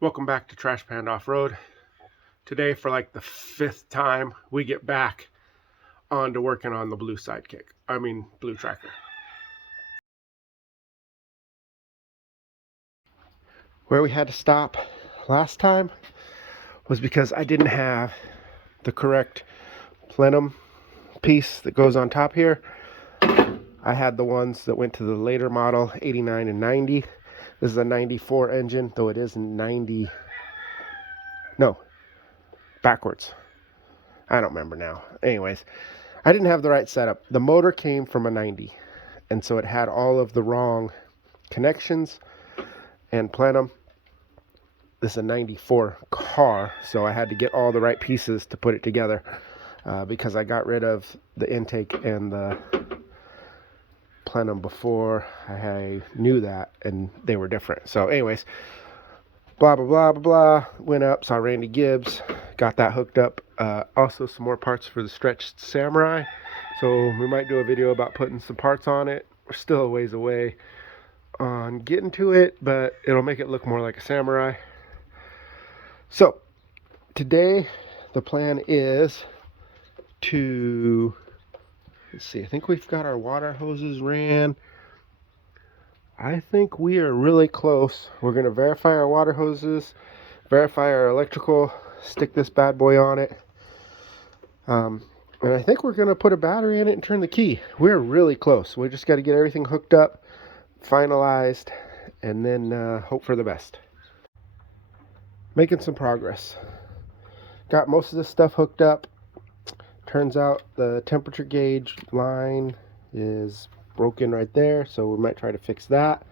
Welcome back to Trash Panda Off-Road. Today, for like the 5th time, we get back on to working on the blue blue tracker. Where we had to stop last time was because I didn't have the correct plenum piece that goes on top here. I had the ones that went to the later model, 89 and 90. This is a 94 engine, though it is 90. No, backwards. I don't remember now. Anyways, I didn't have the right setup. The motor came from a 90, and so it had all of the wrong connections and plenum. This is a 94 car, so I had to get all the right pieces to put it together because I got rid of the intake and the plenum before I knew that, and they were different. So anyways, blah blah blah blah blah, went up, saw Randy Gibbs, got that hooked up. Also some more parts for the stretched Samurai, so we might do a video about putting some parts on it. We're still a ways away on getting to it, but it'll make it look more like a Samurai. So today the plan is to, let's see, I think we've got our water hoses ran. I think we are really close. We're going to verify our water hoses, verify our electrical, stick this bad boy on it. And I think we're going to put a battery in it and turn the key. We're really close. We just got to get everything hooked up, finalized, and then hope for the best. Making some progress. Got most of this stuff hooked up. Turns out the temperature gauge line is broken right there, so we might try to fix that.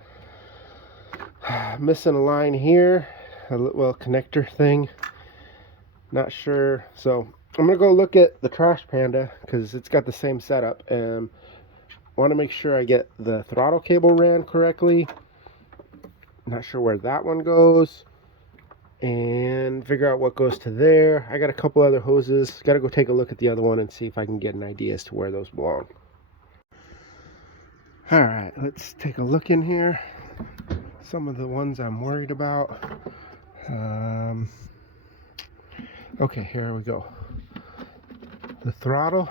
Missing a line here, a little connector thing, not sure. So I'm gonna go look at the Trash Panda because it's got the same setup, and want to make sure I get the throttle cable ran correctly. Not sure where that one goes, and figure out what goes to there. I got a couple other hoses, got to go take a look at the other one and see if I can get an idea as to where those belong. Alright, let's take a look in here. Some of the ones I'm worried about. Okay, here we go. The throttle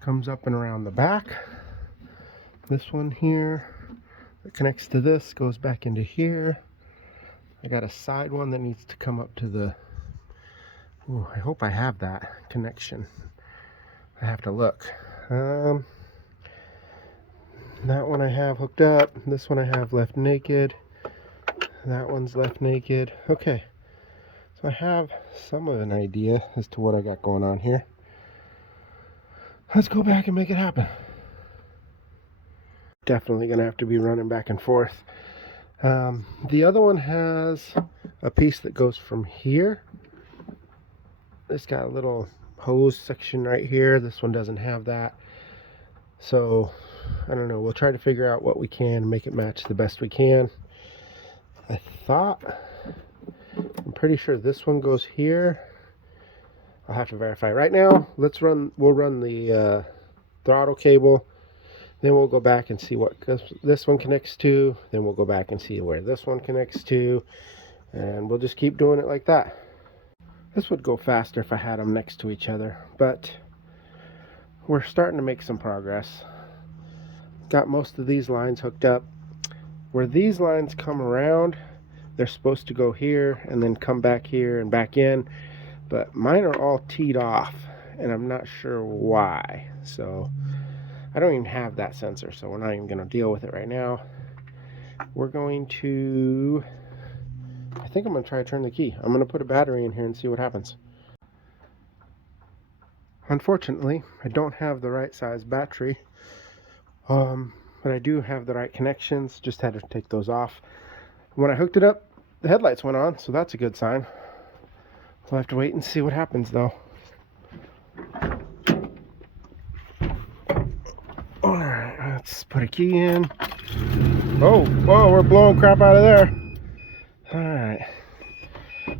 comes up and around the back. This one here that connects to this goes back into here. I got a side one that needs to come up to the... Ooh, I hope I have that connection. I have to look. That one I have hooked up. This one I have left naked. That one's left naked. Okay. So I have some of an idea as to what I got going on here. Let's go back and make it happen. Definitely going to have to be running back and forth. The other one has a piece that goes from here. It's got a little hose section right here. This one doesn't have that. So I don't know, we'll try to figure out what we can and make it match the best we can. I'm pretty sure this one goes here. I'll have to verify. Right now, we'll run the throttle cable, then we'll go back and see what this one connects to, then we'll go back and see where this one connects to, and we'll just keep doing it like that. This would go faster if I had them next to each other, but we're starting to make some progress. Got most of these lines hooked up. Where these lines come around, they're supposed to go here and then come back here and back in, but mine are all teed off and I'm not sure why. So I don't even have that sensor, so we're not even going to deal with it right now. We're going to, I think I'm going to try to turn the key. I'm going to put a battery in here and see what happens. Unfortunately, I don't have the right size battery. But I do have the right connections, just had to take those off. When I hooked it up, the headlights went on, so that's a good sign. We'll have to wait and see what happens though. Alright, let's put a key in. Oh, whoa, we're blowing crap out of there. Alright,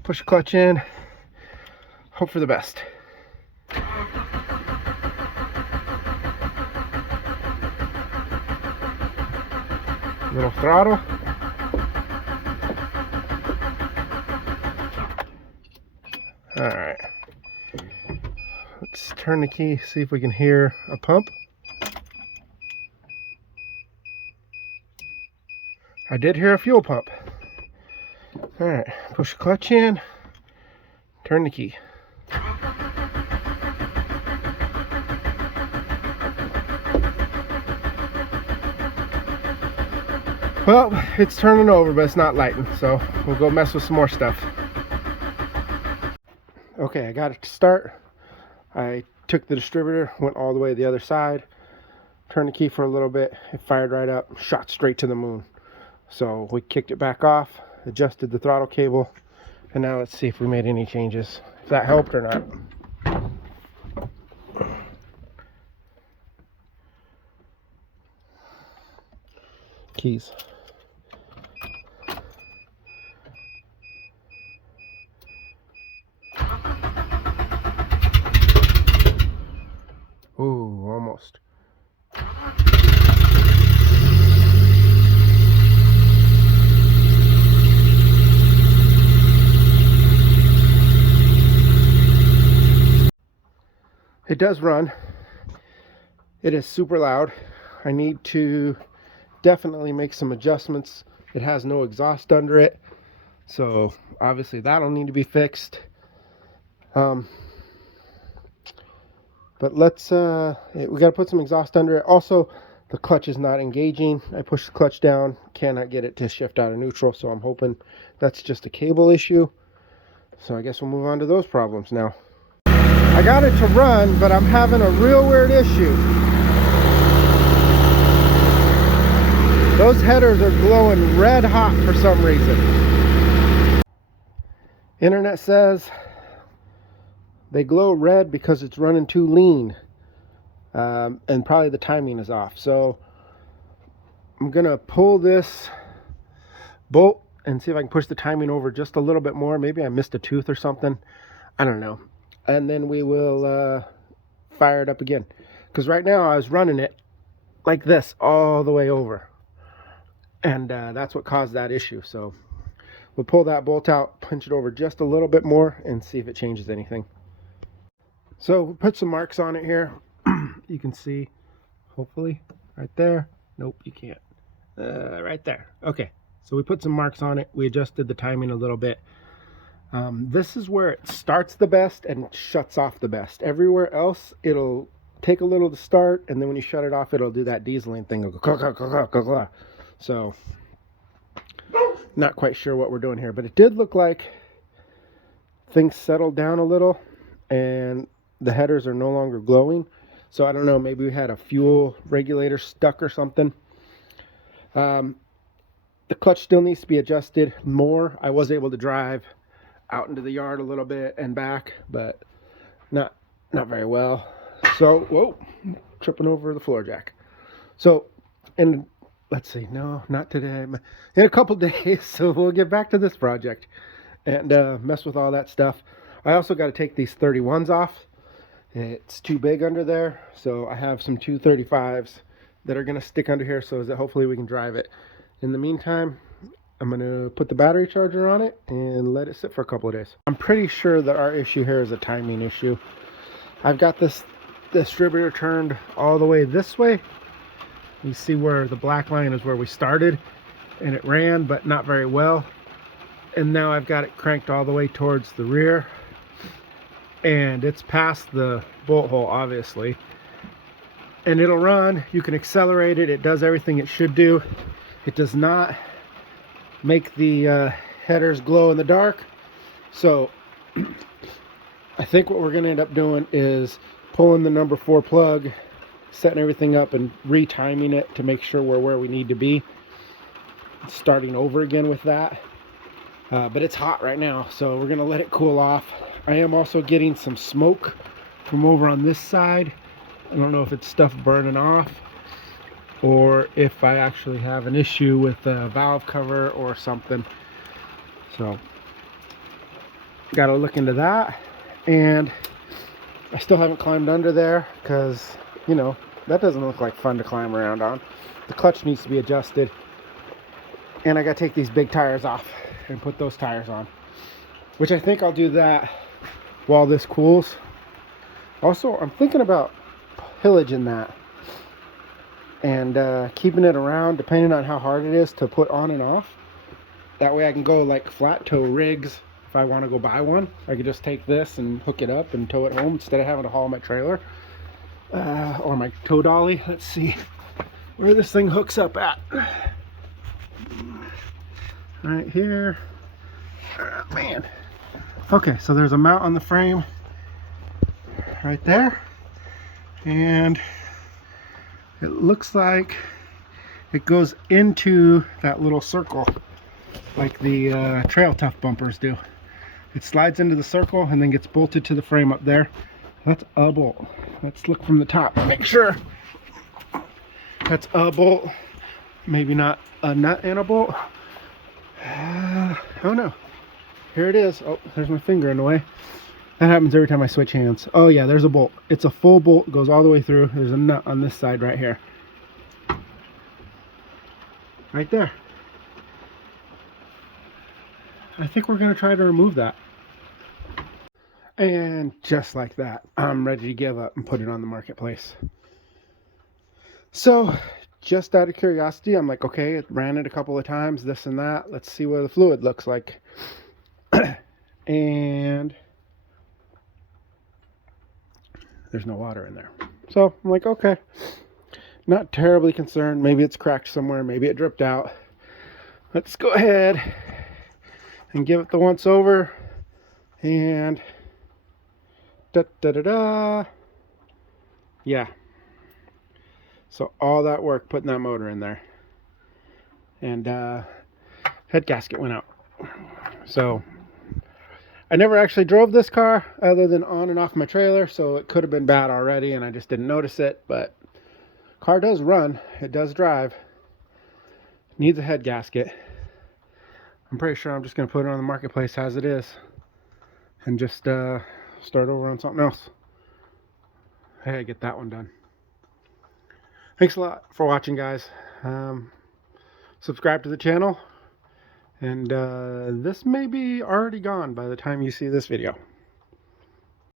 push the clutch in, hope for the best. Little throttle. All right. Let's turn the key, see if we can hear a pump. I did hear a fuel pump. All right, push the clutch in, turn the key. Well, it's turning over, but it's not lighting, so we'll go mess with some more stuff. Okay, I got it to start. I took the distributor, went all the way to the other side, turned the key for a little bit, it fired right up, shot straight to the moon. So we kicked it back off, adjusted the throttle cable, and now let's see if we made any changes, if that helped or not. Keys. Ooh, almost. It does run. It is super loud. I need to definitely make some adjustments. It has no exhaust under it, so obviously that'll need to be fixed. But let's, we gotta put some exhaust under it. Also, the clutch is not engaging. I pushed the clutch down, cannot get it to shift out of neutral, so I'm hoping that's just a cable issue. So I guess we'll move on to those problems now. I got it to run, but I'm having a real weird issue. Those headers are glowing red hot for some reason. Internet says they glow red because it's running too lean, and probably the timing is off. So I'm gonna pull this bolt and see if I can push the timing over just a little bit more. Maybe I missed a tooth or something, I don't know. And then we will fire it up again, because right now I was running it like this all the way over, and that's what caused that issue. So we'll pull that bolt out, punch it over just a little bit more, and see if it changes anything. So we'll put some marks on it here. You can see, hopefully, right there. Nope, you can't. Right there. Okay, so we put some marks on it. We adjusted the timing a little bit. This is where it starts the best and shuts off the best. Everywhere else, it'll take a little to start, and then when you shut it off, it'll do that dieseling thing. It'll go, so, not quite sure what we're doing here, but it did look like things settled down a little, and the headers are no longer glowing. So I don't know, maybe we had a fuel regulator stuck or something. The clutch still needs to be adjusted more. I was able to drive out into the yard a little bit and back, but not very well. So, whoa, tripping over the floor jack. So, and let's see, no, not today, in a couple days. So we'll get back to this project and mess with all that stuff. I also got to take these 31s off. It's too big under there, so I have some 235s that are going to stick under here so that hopefully we can drive it. In the meantime, I'm going to put the battery charger on it and let it sit for a couple of days. I'm pretty sure that our issue here is a timing issue. I've got this distributor turned all the way this way. You see where the black line is where we started, and it ran, but not very well. And now I've got it cranked all the way towards the rear, and it's past the bolt hole, obviously. And it'll run. You can accelerate it. It does everything it should do. It does not make the headers glow in the dark. So I think what we're going to end up doing is pulling the number 4 plug, setting everything up, and retiming it to make sure we're where we need to be. Starting over again with that. But it's hot right now, so we're going to let it cool off. I am also getting some smoke from over on this side. I don't know if it's stuff burning off or if I actually have an issue with a valve cover or something. So, got to look into that. And I still haven't climbed under there because, you know, that doesn't look like fun to climb around on. The clutch needs to be adjusted. And I got to take these big tires off and put those tires on, which I think I'll do that while this cools. Also, I'm thinking about pillaging that and keeping it around depending on how hard it is to put on and off. That way I can go like flat tow rigs. If I want to go buy one, I could just take this and hook it up and tow it home instead of having to haul my trailer or my tow dolly. Let's see where this thing hooks up at. Right here. Man. Okay, so there's a mount on the frame right there, and it looks like it goes into that little circle like the Trail Tough bumpers do. It slides into the circle and then gets bolted to the frame up there. That's a bolt. Let's look from the top to make sure. That's a bolt, maybe not a nut and a bolt. Oh no, here it is. Oh, there's my finger in the way. That happens every time I switch hands. Oh yeah, there's a bolt. It's a full bolt, it goes all the way through. There's a nut on this side right here. Right there. I think we're gonna try to remove that. And just like that, I'm ready to give up and put it on the marketplace. So, just out of curiosity, I'm like, okay, it ran it a couple of times, this and that. Let's see what the fluid looks like. And there's no water in there. So I'm like, okay, not terribly concerned. Maybe it's cracked somewhere. Maybe it dripped out. Let's go ahead and give it the once over. And yeah. So all that work putting that motor in there. And head gasket went out. So I never actually drove this car other than on and off my trailer, so it could have been bad already and I just didn't notice it. But car does run, it does drive, needs a head gasket. I'm pretty sure I'm just going to put it on the marketplace as it is and just start over on something else. I gotta get that one done. Thanks a lot for watching, guys. Subscribe to the channel. And this may be already gone by the time you see this video.